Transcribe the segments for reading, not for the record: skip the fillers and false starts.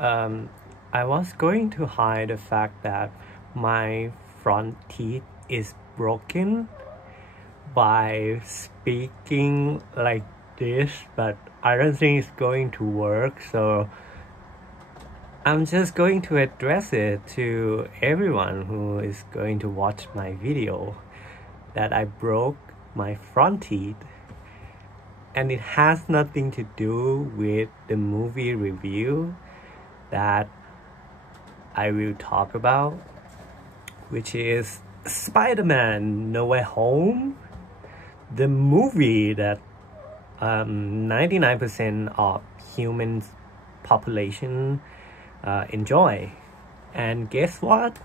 um, I was going to hide the fact that my front teeth is broken by speaking like this, but I don't think it's going to work, so I'm just going to address it to everyone who is going to watch my video that I broke my front teeth, and it has nothing to do with the movie review that I will talk about, which is Spider-Man No Way Home, the movie that 99% of human population enjoy. And guess what?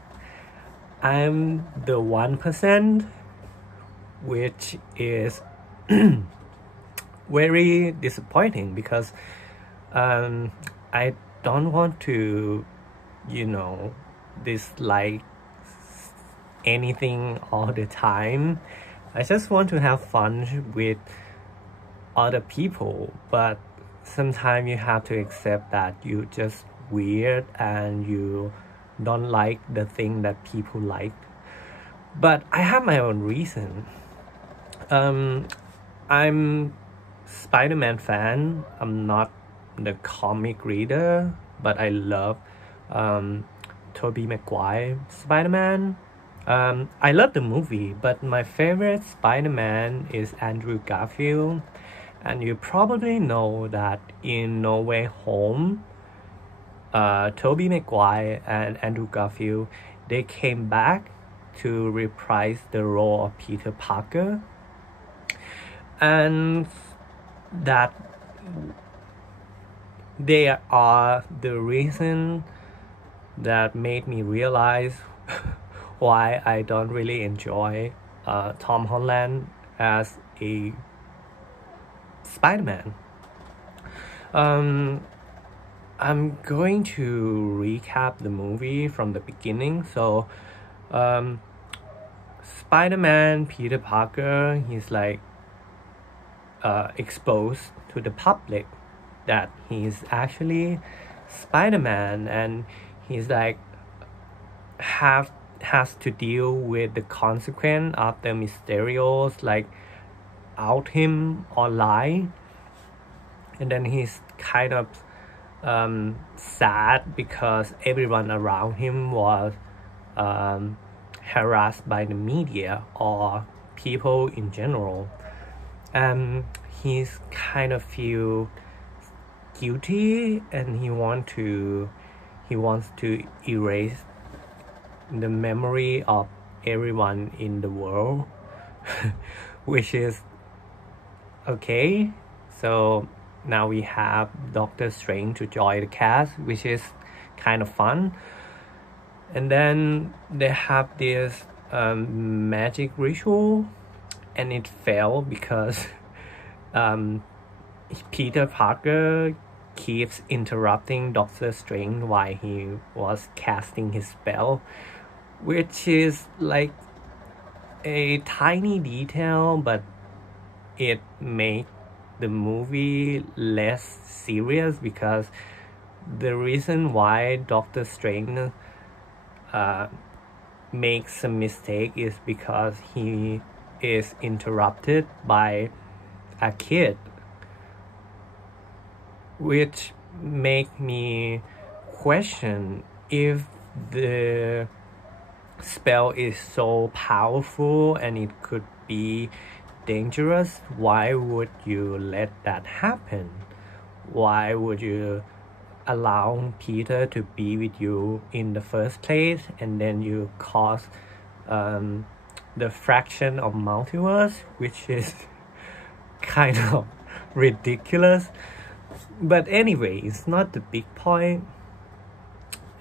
I'm the 1%, which is very disappointing because I don't want to, dislike anything all the time. I just want to have fun with other people, but sometimes you have to accept that you're just weird and you don't like the thing that people like. But I have my own reason. I'm Spider-Man fan. I'm not the comic reader, but I love Tobey Maguire Spider-Man. I love the movie, but my favorite Spider-Man is Andrew Garfield. And you probably know that in No Way Home, Tobey Maguire and Andrew Garfield, they came back to reprise the role of Peter Parker. And that they are the reason that made me realize why I don't really enjoy Tom Holland as a Spider-Man. I'm going to recap the movie from the beginning. So Spider-Man Peter Parker, he's like exposed to the public that he's actually Spider-Man, and he's like has to deal with the consequence of the Mysterios like out him online. And then he's kind of sad because everyone around him was harassed by the media or people in general. He's kind of feel guilty, and he wants to erase the memory of everyone in the world, which is okay. So now we have Doctor Strange to join the cast, which is kind of fun. And then they have this magic ritual, and it failed because Peter Parker keeps interrupting Doctor Strange while he was casting his spell, which is like a tiny detail, but it makes the movie less serious, because the reason why Doctor Strange makes a mistake is because he is interrupted by a kid, which make me question if the spell is so powerful and it could be dangerous, why would you let that happen? Why would you allow Peter to be with you in the first place, and then you cause the fraction of multiverse, which is kind of ridiculous. But anyway, it's not the big point.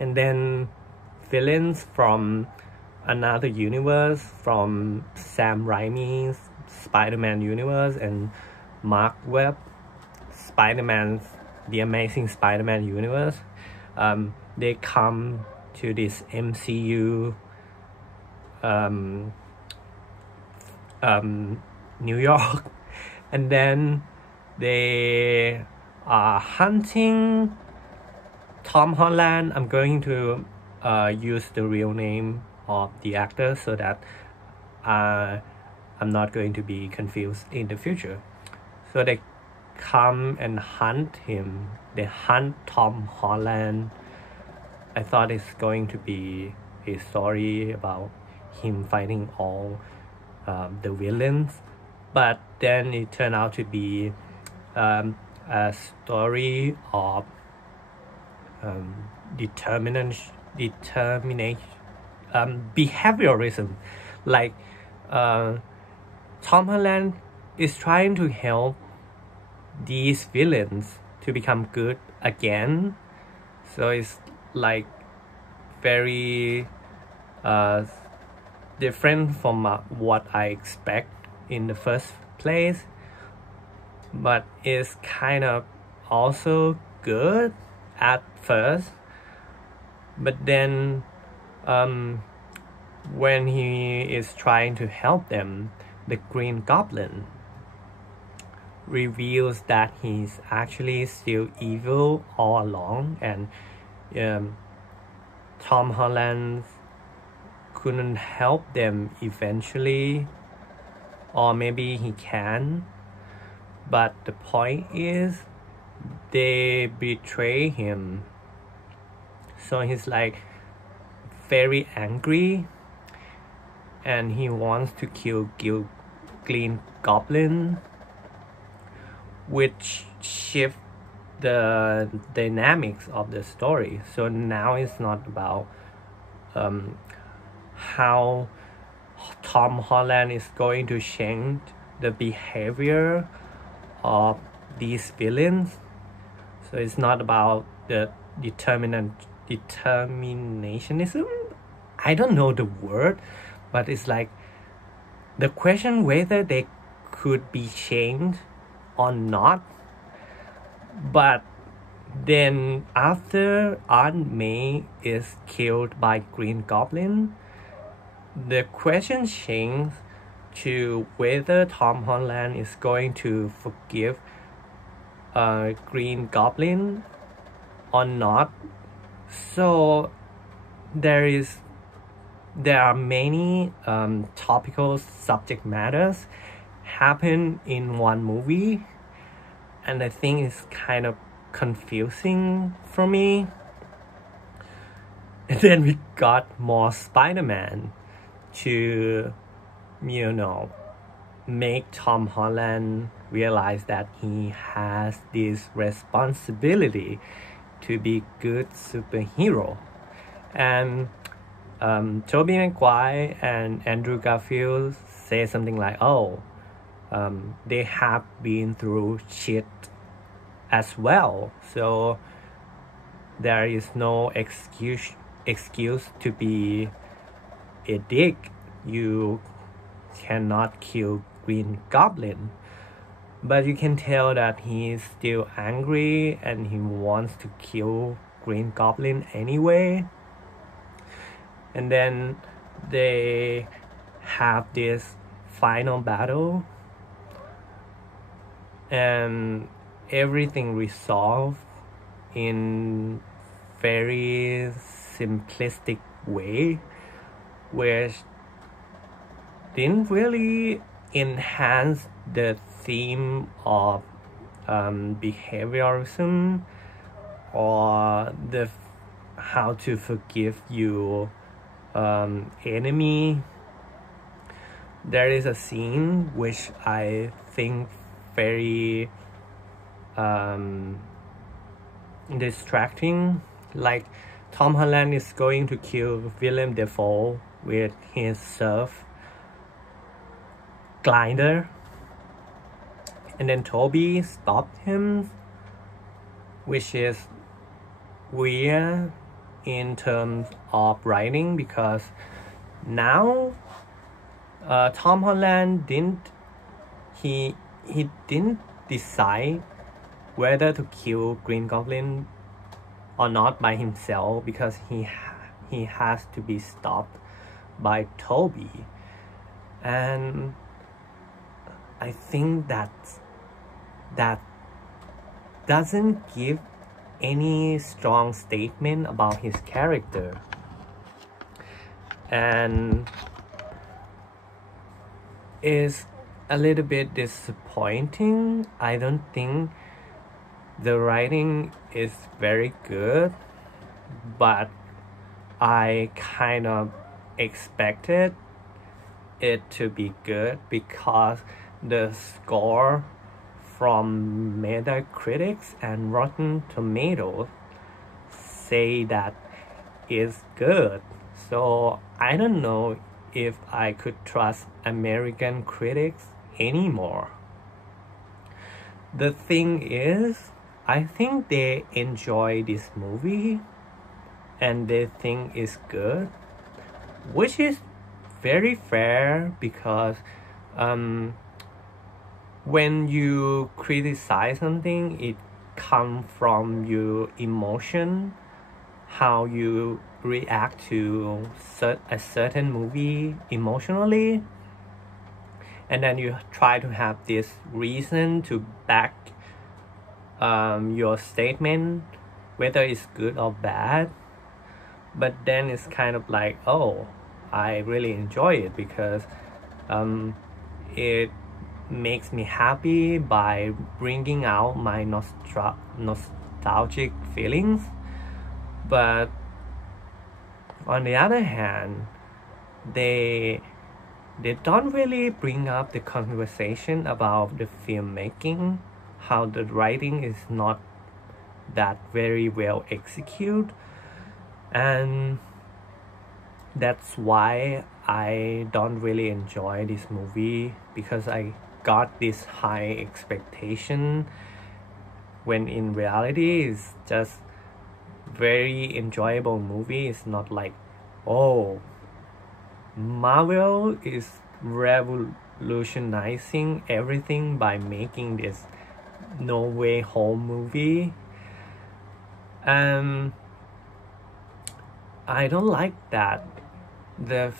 And then villains from another universe, from Sam Raimi's Spider-Man universe and Mark Webb Spider-Man's The Amazing Spider-Man universe, they come to this MCU New York, and then they are hunting Tom Holland, I'm going to use the real name of the actor so that I'm not going to be confused in the future. So they come and hunt him. They hunt Tom Holland. I thought it's going to be a story about him fighting all the villains, but then it turned out to be a story of behaviorism. Like Tom Holland is trying to help these villains to become good again. So it's like very different from what I expect in the first place, but it's kind of also good at first. But then when he is trying to help them, the Green Goblin reveals that he's actually still evil all along, and Tom Holland couldn't help them eventually, or maybe he can, but the point is they betray him. So he's like very angry, and he wants to kill Green Goblin, which shift the dynamics of the story. So now it's not about how Tom Holland is going to change the behavior of these villains. So it's not about the determinationism. I don't know the word, but it's like the question whether they could be changed or not. But then after Aunt May is killed by Green Goblin, the question changed to whether Tom Holland is going to forgive Green Goblin or not. So there are many topical subject matters happen in one movie, and I think it's kind of confusing for me. And then we got more Spider-Man to, make Tom Holland realize that he has this responsibility to be good superhero. And Tobey Maguire and Andrew Garfield say something like, they have been through shit as well, so there is no excuse to be a dick. You cannot kill Green Goblin, but you can tell that he is still angry and he wants to kill Green Goblin anyway. And then they have this final battle, and everything resolved in very simplistic way, which didn't really enhance the theme of behaviorism or the how to forgive your enemy. There is a scene which I think very distracting. Like Tom Holland is going to kill Willem Dafoe with his surf glider, and then Toby stopped him, which is weird in terms of writing, because now Tom Holland didn't decide whether to kill Green Goblin or not by himself, because he has to be stopped by Toby. And I think that doesn't give any strong statement about his character. And it's a little bit disappointing. I don't think the writing is very good, but I kind of expected it to be good because the score from Metacritics and Rotten Tomatoes say that it's good. So I don't know if I could trust American critics anymore. The thing is, I think they enjoy this movie and they think it's good, which is very fair because when you criticize something, it comes from your emotion, how you react to a certain movie emotionally, and then you try to have this reason to back your statement, whether it's good or bad. But then it's kind of like, oh, I really enjoy it because it makes me happy by bringing out my nostalgic feelings. But on the other hand, they don't really bring up the conversation about the filmmaking, how the writing is not that very well executed. And that's why I don't really enjoy this movie, because I got this high expectation when in reality it's just very enjoyable movie. It's not like, oh, Marvel is revolutionizing everything by making this No Way Home movie. I don't like that. The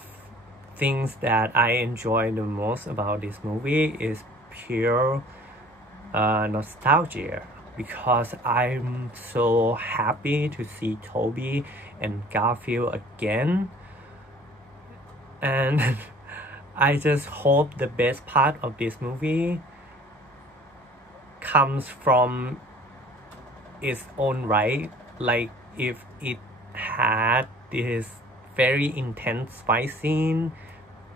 things that I enjoy the most about this movie is pure nostalgia, because I'm so happy to see Tobey and Garfield again. And I just hope the best part of this movie comes from its own right. Like if it had this very intense fight scene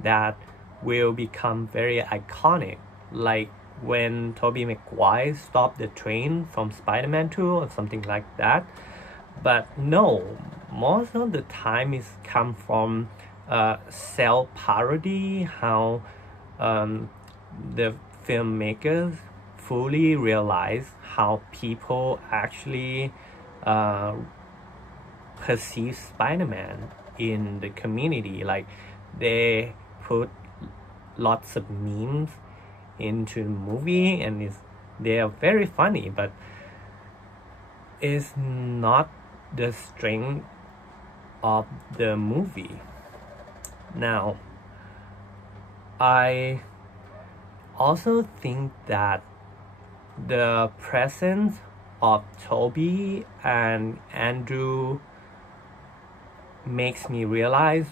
that will become very iconic, like when Tobey Maguire stopped the train from Spider-Man 2 or something like that. But no, most of the time it's come from self-parody, how the filmmakers fully realize how people actually perceive Spider-Man in the community. Like they put lots of memes into the movie, and they are very funny, but it's not the strength of the movie. Now, I also think that the presence of Tobey and Andrew makes me realize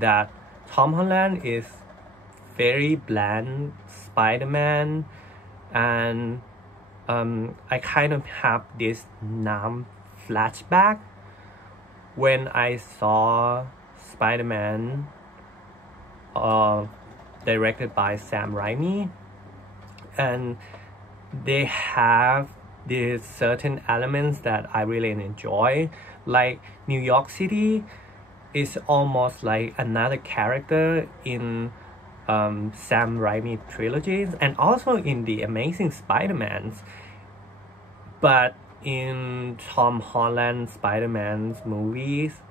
that Tom Holland is very bland Spider-Man, and I kind of have this numb flashback when I saw Spider-Man directed by Sam Raimi, and they have these certain elements that I really enjoy. Like New York City is almost like another character in Sam Raimi trilogies, and also in the Amazing Spider-Mans. But in Tom Holland Spider-Man's movies,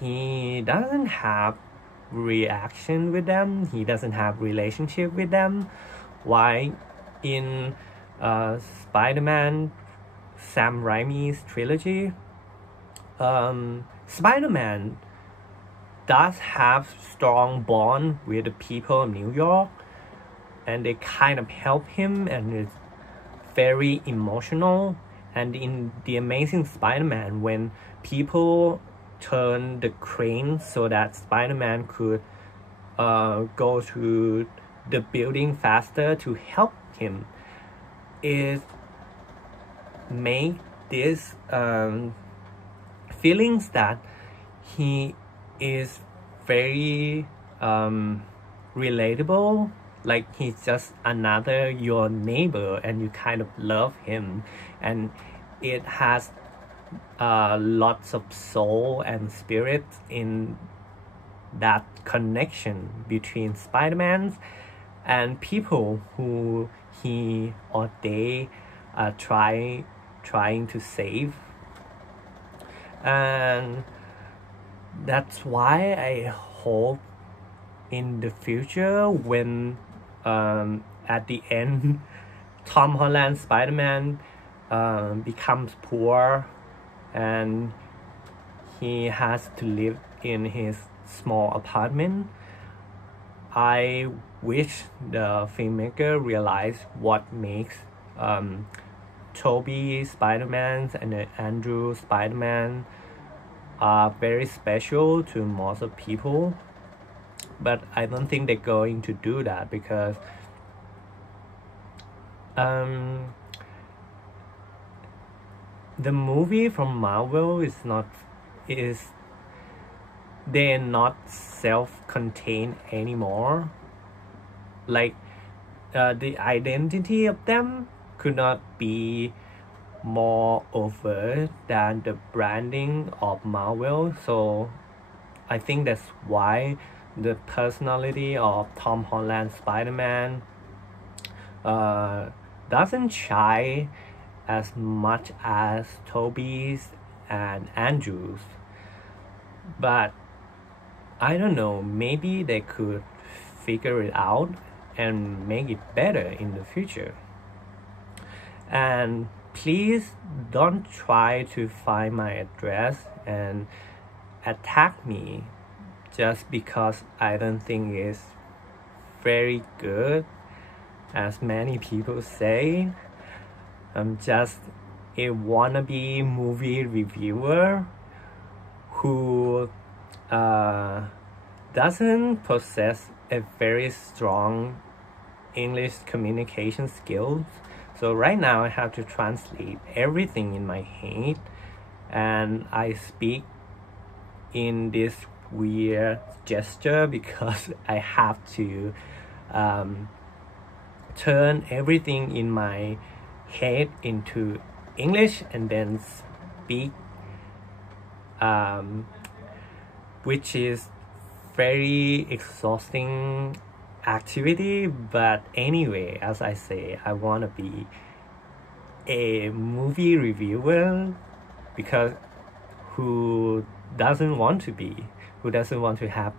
he doesn't have reaction with them, he doesn't have relationship with them. Why in Spider-Man Sam Raimi's trilogy, Spider-Man does have strong bond with the people of New York, and they kind of help him, and it's very emotional, And in The Amazing Spider-Man, when people turn the crane so that Spider-Man could go to the building faster to help him, it made this feelings that he is very relatable, like he's just another your neighbor and you kind of love him, and it has lots of soul and spirit in that connection between Spider-Man and people who he or they are trying to save. And that's why I hope in the future, when at the end Tom Holland's Spider-Man becomes poor and he has to live in his small apartment, I wish the filmmaker realized what makes Tobey Spider-Man and Andrew Spider-Man are very special to most of people. But I don't think they're going to do that, because the movie from Marvel they're not self-contained anymore. Like the identity of them could not be more overt than the branding of Marvel. So I think that's why the personality of Tom Holland's Spider-Man doesn't shine as much as Tobey's and Andrew's. But I don't know, maybe they could figure it out and make it better in the future. And please don't try to find my address and attack me just because I don't think it's very good, as many people say. I'm just a wannabe movie reviewer who doesn't possess a very strong English communication skills. So right now I have to translate everything in my head, and I speak in this weird gesture because I have to turn everything in my head into English and then speak, which is very exhausting activity. But anyway, as I say, I want to be a movie reviewer, because who doesn't want to have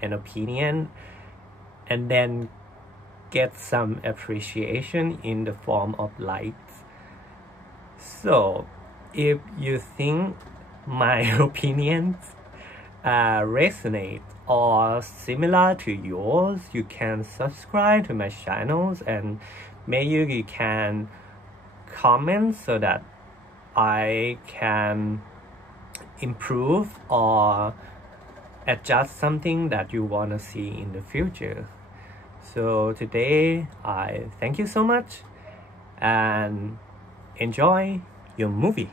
an opinion and then get some appreciation in the form of likes. So if you think my opinions resonate or similar to yours, you can subscribe to my channels, and maybe you can comment so that I can improve or adjust something that you want to see in the future. So today I thank you so much and enjoy your movie.